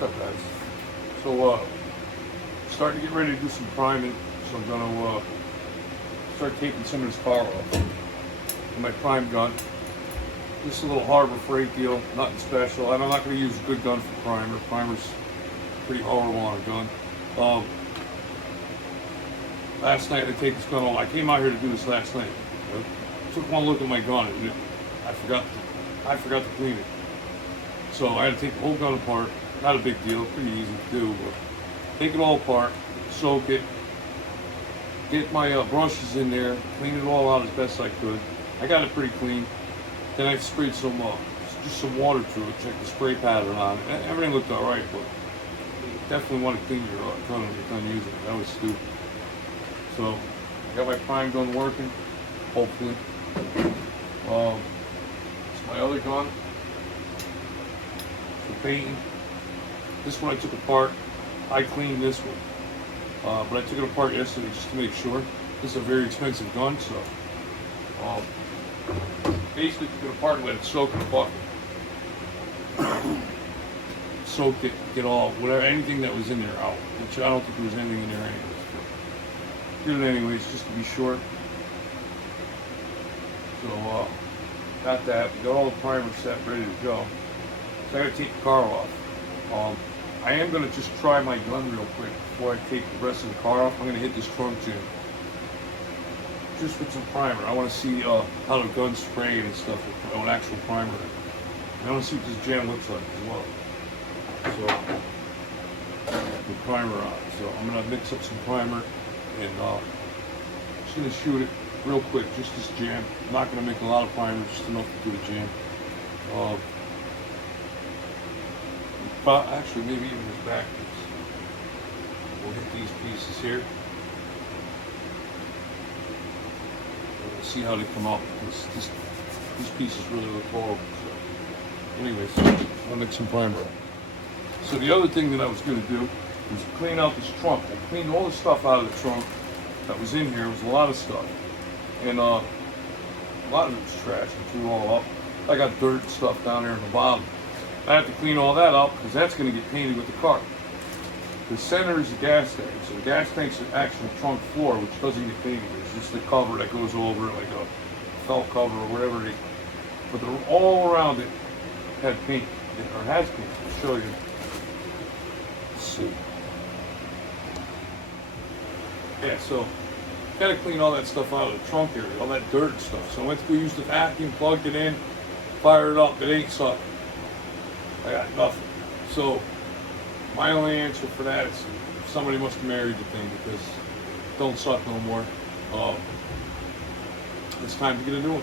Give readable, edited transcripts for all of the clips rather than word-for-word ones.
What's up, guys? So, starting to get ready to do some priming. So I'm gonna start taking some of this car off. And my prime gun. Just a little Harbor Freight deal, nothing special. And I'm not gonna use a good gun for primer. Primer's pretty horrible on a gun. Last night I take this gun off. I came out here to do this last night. I took one look at my gun and I forgot to clean it. So I had to take the whole gun apart. Not a big deal, pretty easy to do, but take it all apart, soak it, get my brushes in there, clean it all out as best I could. I got it pretty clean. Then I sprayed some water through it, check the spray pattern on it. Everything looked all right, but you definitely want to clean your gun when you're done using it. That was stupid. So I got my prime gun working, hopefully. It's my other gun for painting. This one I took apart. I cleaned this one, but I took it apart yesterday just to make sure. This is a very expensive gun, so basically took it apart and let it soak in a bucket. Soaked it, get all anything that was in there out, which I don't think there was anything in there anyways. Did it anyways, just to be sure. So got that. We got all the primer set, ready to go. So I gotta take the car off. I am going to just try my gun real quick before I take the rest of the car off. I'm going to hit this trunk jam just with some primer. I want to see how the gun's sprayed and stuff with an actual primer. I want to see what this jam looks like as well. So, the primer on. So I'm going to mix up some primer and just going to shoot it real quick, just this jam. I'm not going to make a lot of primer, just enough to do the jam. Actually, maybe even this back piece. We'll hit these pieces here. We'll see how they come out. These pieces really look horrible. So, anyways, I'll mix some primer. So the other thing that I was going to do was clean out this trunk. I cleaned all the stuff out of the trunk that was in here. It was a lot of stuff, and a lot of it was trash. I threw it all up. I got dirt and stuff down there in the bottom. I have to clean all that out because that's going to get painted with the car. The center is the gas tank. So the gas tank's the actual trunk floor, which doesn't get painted. It's just the cover that goes over it, like a felt cover or whatever it is. But all around it had paint, or has paint. I'll show you. Let's see. Yeah, so got to clean all that stuff out of the trunk area, all that dirt and stuff. So I went to go use the vacuum, plugged it in, fired it up. It ain't sucking. I got nothing. So my only answer for that is somebody must have married the thing because it don't suck no more. It's time to get a new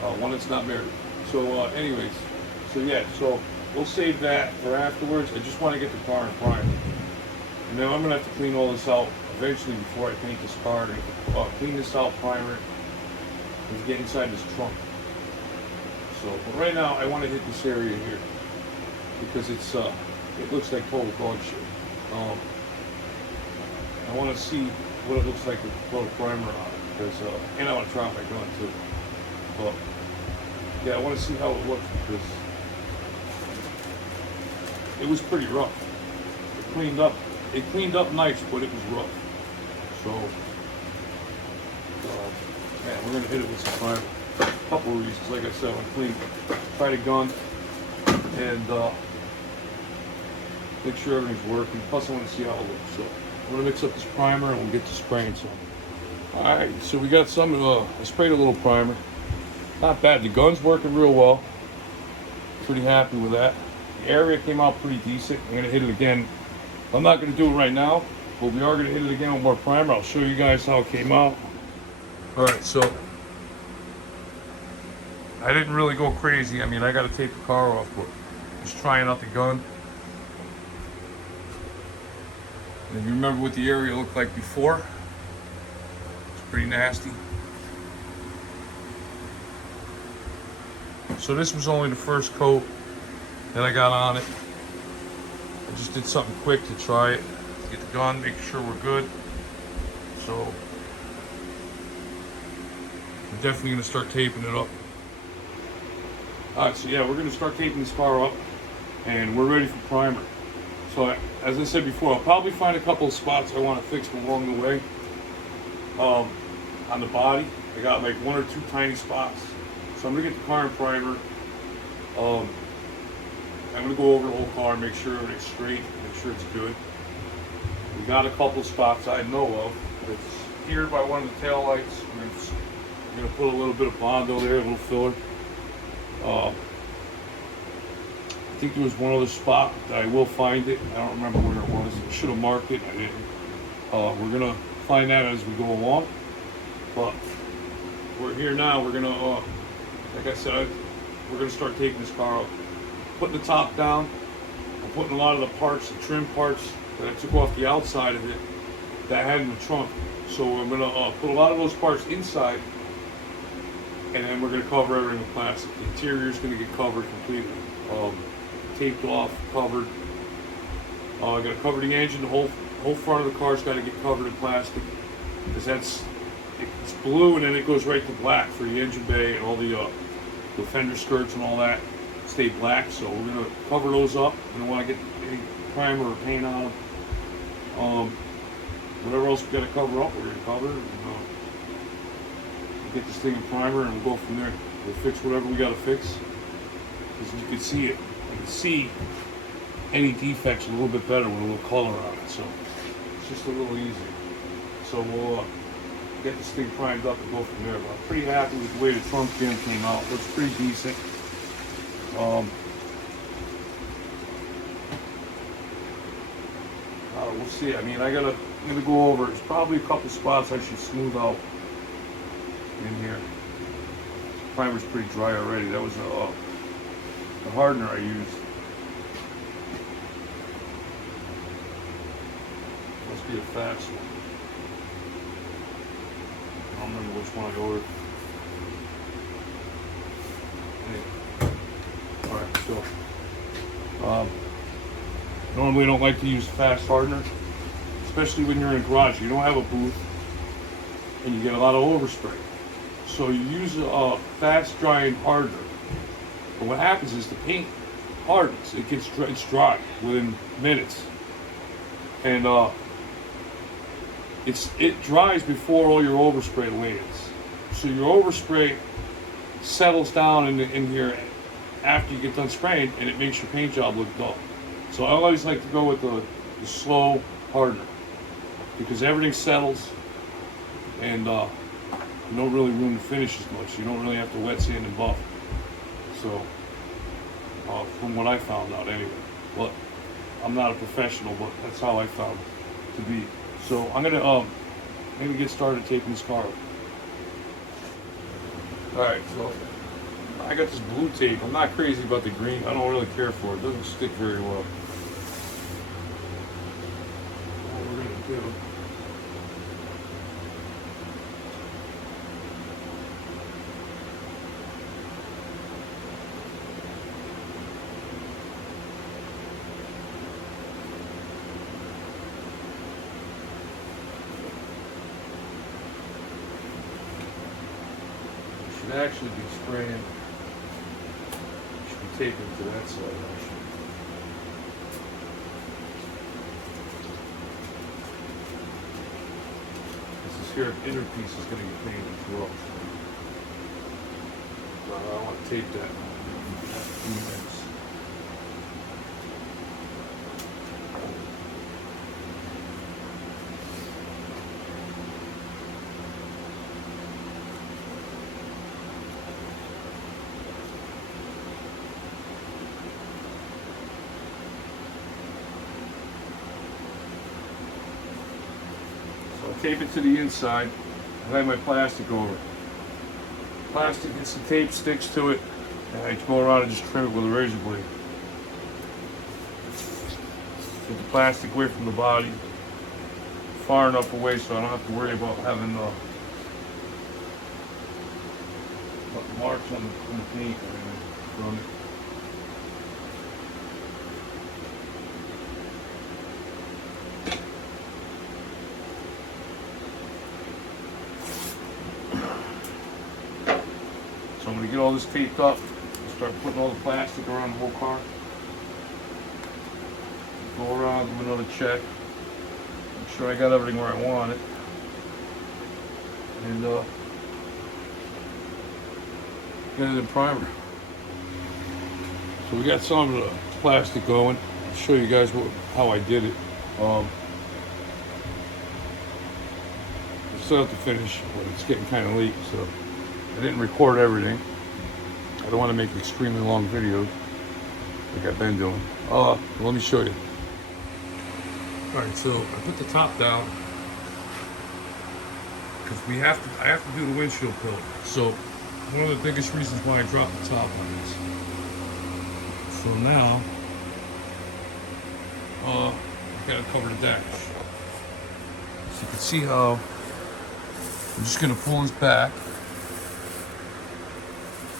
one that's not married. So anyways, so yeah, so we'll save that for afterwards. I just want to get the car in prime. And then I'm going to have to clean all this out eventually before I paint this car. I'm going to clean this out, primer it, and get inside this trunk. So, but right now I want to hit this area here because it's it looks like total dog shit. I want to see what it looks like with a little primer on it because and I want to try my gun too. But yeah, I want to see how it looks because it was pretty rough. It cleaned up nice, but it was rough. So man, we're gonna hit it with some primer. A couple of reasons, like I said, I'm clean. Try the gun and make sure everything's working. Plus, I want to see how it looks. So I'm gonna mix up this primer and we'll get to spraying some. All right, so we got some. I sprayed a little primer. Not bad. The gun's working real well. Pretty happy with that. The area came out pretty decent. I'm gonna hit it again. I'm not gonna do it right now, but we are gonna hit it again with more primer. I'll show you guys how it came out. All right, so I didn't really go crazy. I mean, I got to take the car off, but just trying out the gun. And if you remember what the area looked like before, it's pretty nasty. So this was only the first coat that I got on it. I just did something quick to try it, to get the gun, make sure we're good. So I'm definitely going to start taping it up. Alright, so yeah, we're going to start taping this car up. and we're ready for primer. So as I said before, I'll probably find a couple of spots I want to fix along the way. On the body, I got like 1 or 2 tiny spots. So I'm gonna get the car in primer. I'm gonna go over the whole car, make sure everything's straight, make sure it's good. We got a couple of spots I know of. It's here by one of the tail lights. We're gonna put a little bit of Bondo there, a little filler. I think there was one other spot that I will find it. I don't remember where it was. I should have marked it. I didn't. We're gonna find that as we go along. But we're here now. We're gonna, like I said, we're gonna start taking this car out, putting the top down. I'm putting a lot of the parts, the trim parts that I took off the outside of it that I had in the trunk. So I'm gonna put a lot of those parts inside, and then we're gonna cover everything with plastic. The interior is gonna get covered completely, taped off, covered. I gotta cover the engine. The whole front of the car's got to get covered in plastic, because it's blue and then it goes right to black for the engine bay, and all the fender skirts and all that stay black. So we're gonna cover those up. We don't want to get any primer or paint on them. Whatever else we got to cover up, we're gonna cover. We'll get this thing in primer and we'll go from there. We'll fix whatever we got to fix. Because you can see it. You can see any defects a little bit better with a little color on it. So it's just a little easier. So we'll get this thing primed up and go from there. But I'm pretty happy with the way the trunk jam came out. Looks pretty decent. We'll see. I mean, I'm gonna go over. There's probably a couple spots I should smooth out in here. The primer's pretty dry already. That was the hardener I used. Must be a fast one. I don't remember which one I ordered. Anyway. Alright, so normally I don't like to use fast hardener, especially when you're in a garage. You don't have a booth and you get a lot of overspray. So you use a fast drying hardener. But what happens is the paint hardens. It's dry within minutes. And it dries before all your overspray lands. So your overspray settles down in here after you get done spraying, and it makes your paint job look dull. So I always like to go with the slow hardener, because everything settles and you don't really ruin the finish as much. You don't really have to wet sand and buff. So from what I found out anyway. But I'm not a professional, but that's how I found it to be. So I'm gonna maybe get started taking this car. Alright, so I got this blue tape. I'm not crazy about the green. I don't really care for it. It doesn't stick very well. What we're gonna do, should actually be spraying. Should be taping to that side actually. This is here, inner piece is going to get painted as well. I want to tape that in a few minutes. Tape it to the inside. I have my plastic over it. Plastic gets the tape, sticks to it, and I go around and just trim it with a razor blade. Get the plastic away from the body, far enough away so I don't have to worry about having marks on the paint from it. I'm going to get all this taped up and start putting all the plastic around the whole car. Go around, give another check. Make sure I got everything where I want it. And get it in primer. So we got some of the plastic going. I'll show you guys how I did it. Still have to finish, but it's getting kind of late, so I didn't record everything. I don't want to make extremely long videos like I've been doing. Let me show you. Alright, so I put the top down because I have to do the windshield pillar. So one of the biggest reasons why I dropped the top on this. So now I gotta cover the dash. So you can see how I'm just gonna pull this back.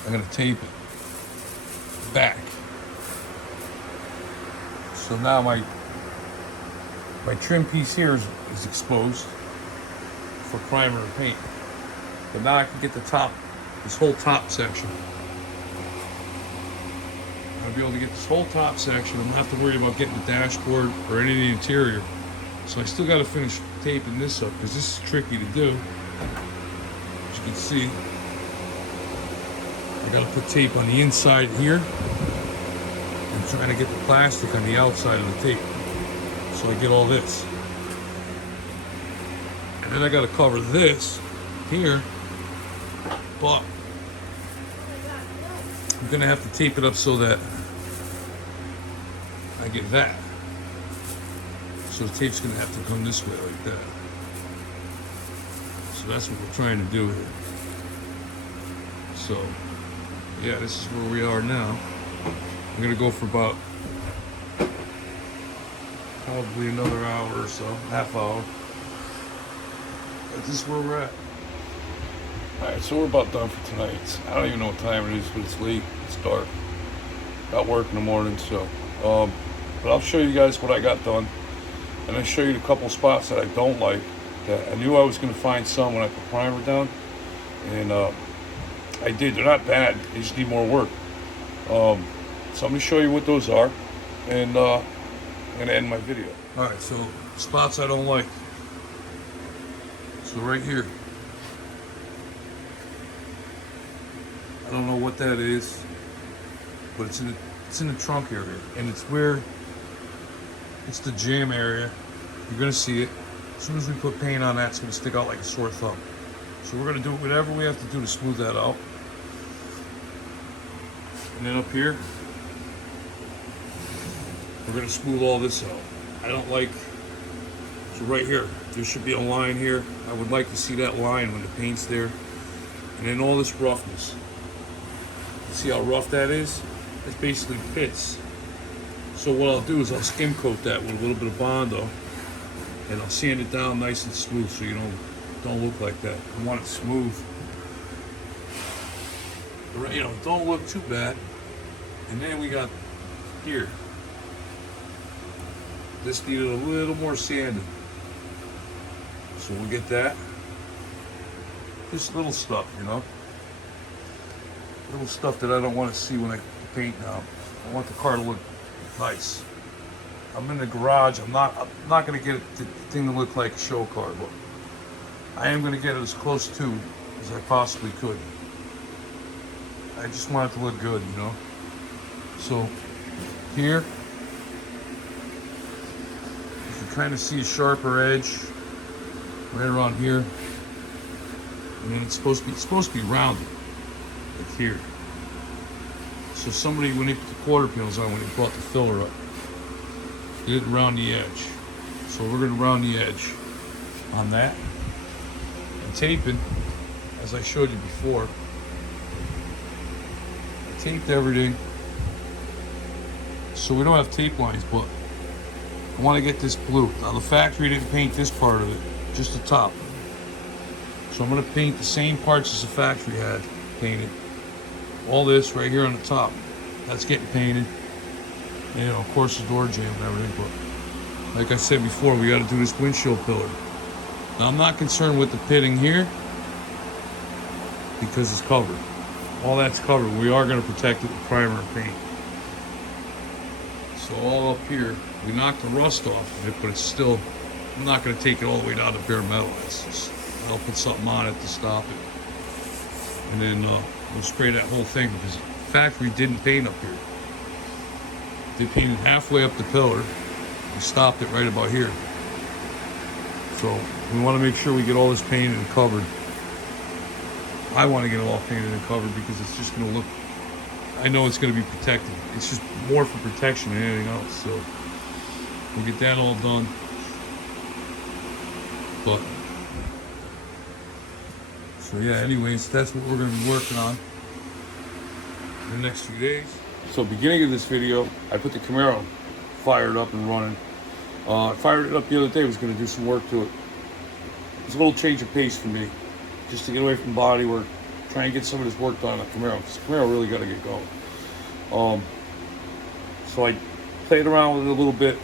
I'm gonna tape it back. So now my trim piece here is exposed for primer and paint. But now I can get the top, this whole top section. I'll be able to get this whole top section. I don't have to worry about getting the dashboard or any of the interior. So I still got to finish taping this up because this is tricky to do. As you can see, I got to put tape on the inside here. I'm trying to get the plastic on the outside of the tape. So I get all this. And then I got to cover this here. But I'm going to have to tape it up so that I get that. So the tape's going to have to come this way like that. So that's what we're trying to do here. So, yeah, this is where we are now. I'm going to go for about probably another hour or so, half hour. But this is where we're at. Alright, so we're about done for tonight. I don't even know what time it is, but it's late, it's dark. Got work in the morning, so but I'll show you guys what I got done. And I'll show you a couple spots that I don't like. That I knew I was going to find some when I put primer down. And I did. They're not bad, they just need more work. So I'm going to show you what those are. And I'm going to end my video. Alright, so spots I don't like. So right here. I don't know what that is, but it's in the trunk area, and it's the jam area. You're gonna see it. As soon as we put paint on that, it's gonna stick out like a sore thumb. So we're gonna do whatever we have to do to smooth that out. And then up here, we're gonna smooth all this out. I don't like, so right here, there should be a line here. I would like to see that line when the paint's there. And then all this roughness. See how rough that is? It's basically pits. So what I'll do is I'll skim coat that with a little bit of Bondo, and I'll sand it down nice and smooth so you don't look like that. I want it smooth. You know, don't look too bad. And then we got here. This needed a little more sanding. So we'll get that. Just little stuff, you know. Little stuff that I don't want to see when I paint now. I want the car to look nice. I'm in the garage. I'm not going to get the thing to look like a show car, but I am going to get it as close to as I possibly could. I just want it to look good, you know. So here, you can kind of see a sharper edge right around here, and then it's supposed to be rounded. Like here. So somebody, when they put the quarter panels on, when they brought the filler up, they didn't round the edge. So we're going to round the edge on that. And taping, as I showed you before, I taped everything so we don't have tape lines, but I want to get this blue. Now the factory didn't paint this part of it, just the top. So I'm going to paint the same parts as the factory had painted. All this right here on the top, that's getting painted. You know, of course, the door jamb and everything, but like I said before, we got to do this windshield pillar. Now, I'm not concerned with the pitting here because it's covered. All that's covered. We are going to protect it with primer and paint. So all up here, we knocked the rust off of it, but it's still, I'm not going to take it all the way down to bare metal. It's just, I'll put something on it to stop it. And then we'll spray that whole thing, because the factory didn't paint up here. They painted halfway up the pillar. We stopped it right about here. So we want to make sure we get all this painted and covered. I want to get it all painted and covered because it's just going to look, I know it's going to be protected. It's just more for protection than anything else. So we'll get that all done. But, so yeah, anyways, that's what we're going to be working on in the next few days. So beginning of this video, I put the Camaro fired up and running. I fired it up the other day, was going to do some work to it. It's a little change of pace for me, just to get away from body work, try and get some of this work done on the Camaro, because the Camaro really got to get going. So I played around with it a little bit.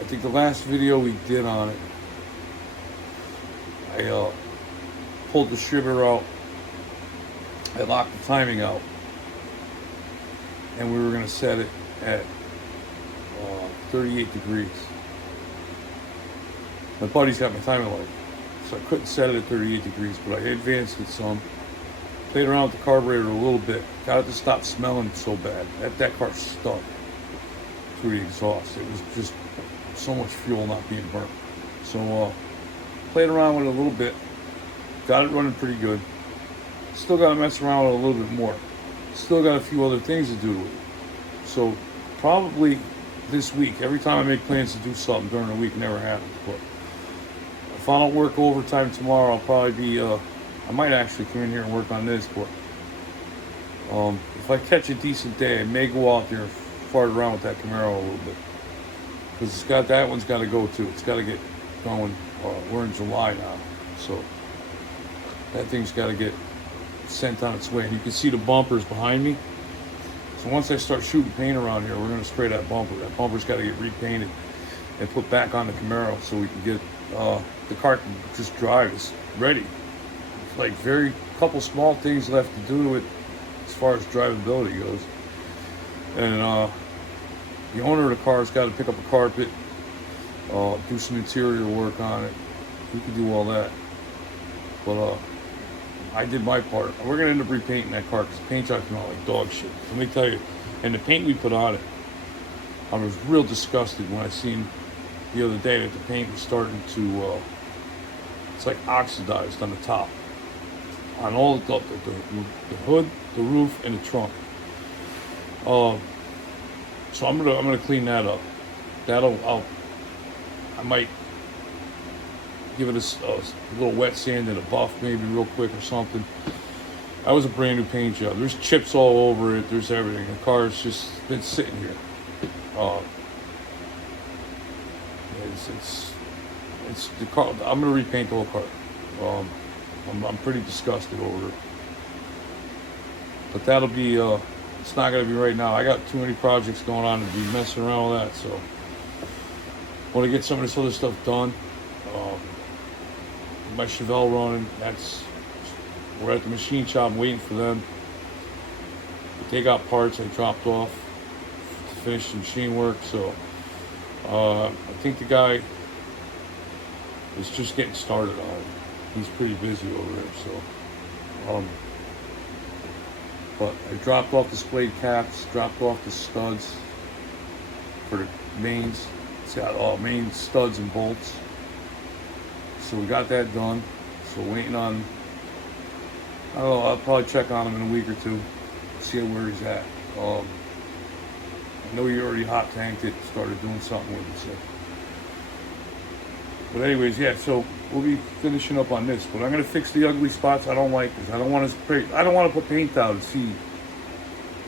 I think the last video we did on it, I pulled the shimmer out, I locked the timing out, and we were going to set it at 38 degrees. My buddy's got my timing light, so I couldn't set it at 38 degrees, but I advanced it some. Played around with the carburetor a little bit, got it to stop smelling so bad. That car stunk through the exhaust. It was just so much fuel not being burnt. So played around with it a little bit, got it running pretty good. Still got to mess around with it a little bit more. Still got a few other things to do with it. So probably this week, every time I make plans to do something during the week, it never happens. But if I don't work overtime tomorrow, I'll probably be, I might actually come in here and work on this, but if I catch a decent day, I may go out there and fart around with that Camaro a little bit. Because it's got, that one's got to go too. It's got to get going. We're in July now, so that thing's got to get sent on its way. And you can see the bumpers behind me. So once I start shooting paint around here, we're going to spray that bumper. That bumper's got to get repainted and put back on the Camaro so we can get the car can just drive. It's ready. It's like very couple small things left to do to it as far as drivability goes. And the owner of the car's got to pick up a carpet, do some interior work on it. We can do all that. But I did my part. We're going to end up repainting that car because the paint job came out like dog shit. Let me tell you. And the paint we put on it, I was real disgusted when I seen the other day that the paint was starting to, it's like oxidized on the top. On all the hood, the roof, and the trunk. So I'm gonna clean that up. I might give it a little wet sand and a buff maybe real quick or something. That was a brand new paint job. There's chips all over it. There's everything. The car's just been sitting here. It's the car. I'm gonna repaint the whole car. I'm pretty disgusted over it. But that'll be. It's not gonna be right now. I got too many projects going on to be messing around with that. So I want to get some of this other stuff done. My Chevelle running. We're at the machine shop. I'm waiting for them. They got parts I dropped off to finish the machine work. So I think the guy is just getting started on it. He's pretty busy over there. So, but I dropped off the splayed caps, dropped off the studs for the mains. It's got main studs and bolts. So we got that done. So waiting on, I don't know, I'll probably check on him in a week or two, see where he's at. I know he already hot tanked it, started doing something with it. So. But anyways, yeah, so we'll be finishing up on this. But I'm gonna fix the ugly spots I don't like, because I don't want to put paint down and see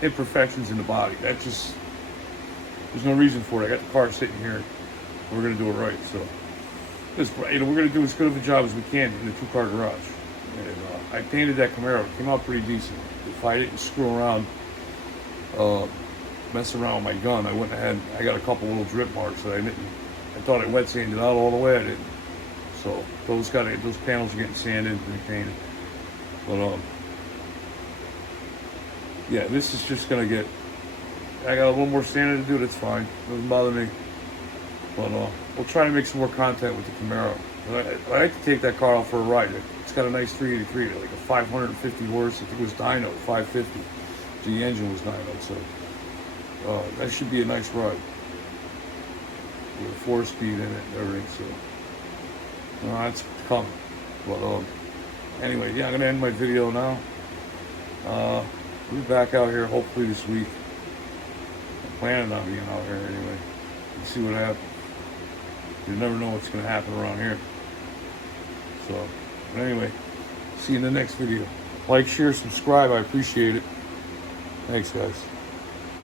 imperfections in the body. That just, there's no reason for it. I got the car sitting here. We're gonna do it right. So we're gonna do as good of a job as we can in the two-car garage. And I painted that Camaro. It came out pretty decent. If I didn't screw around, mess around with my gun, I got a couple little drip marks that I didn't. I thought I wet sanded out all the way. I didn't. So those panels are getting sanded and repainted. But yeah, this is just gonna get I got a little more sanding to do. That's fine. Doesn't bother me. But we'll try to make some more content with the Camaro. I like to take that car out for a ride. It's got a nice 383, like a 550 horse. I think it was dyno, 550. The engine was dyno, so that should be a nice ride. With a 4-speed in it and everything, so that's coming. But anyway, yeah, I'm gonna end my video now. We'll be back out here hopefully this week. I'm planning on being out here anyway. We'll see what happens. You never know what's gonna happen around here. So, but anyway, see you in the next video. Like, share, subscribe. I appreciate it. Thanks, guys.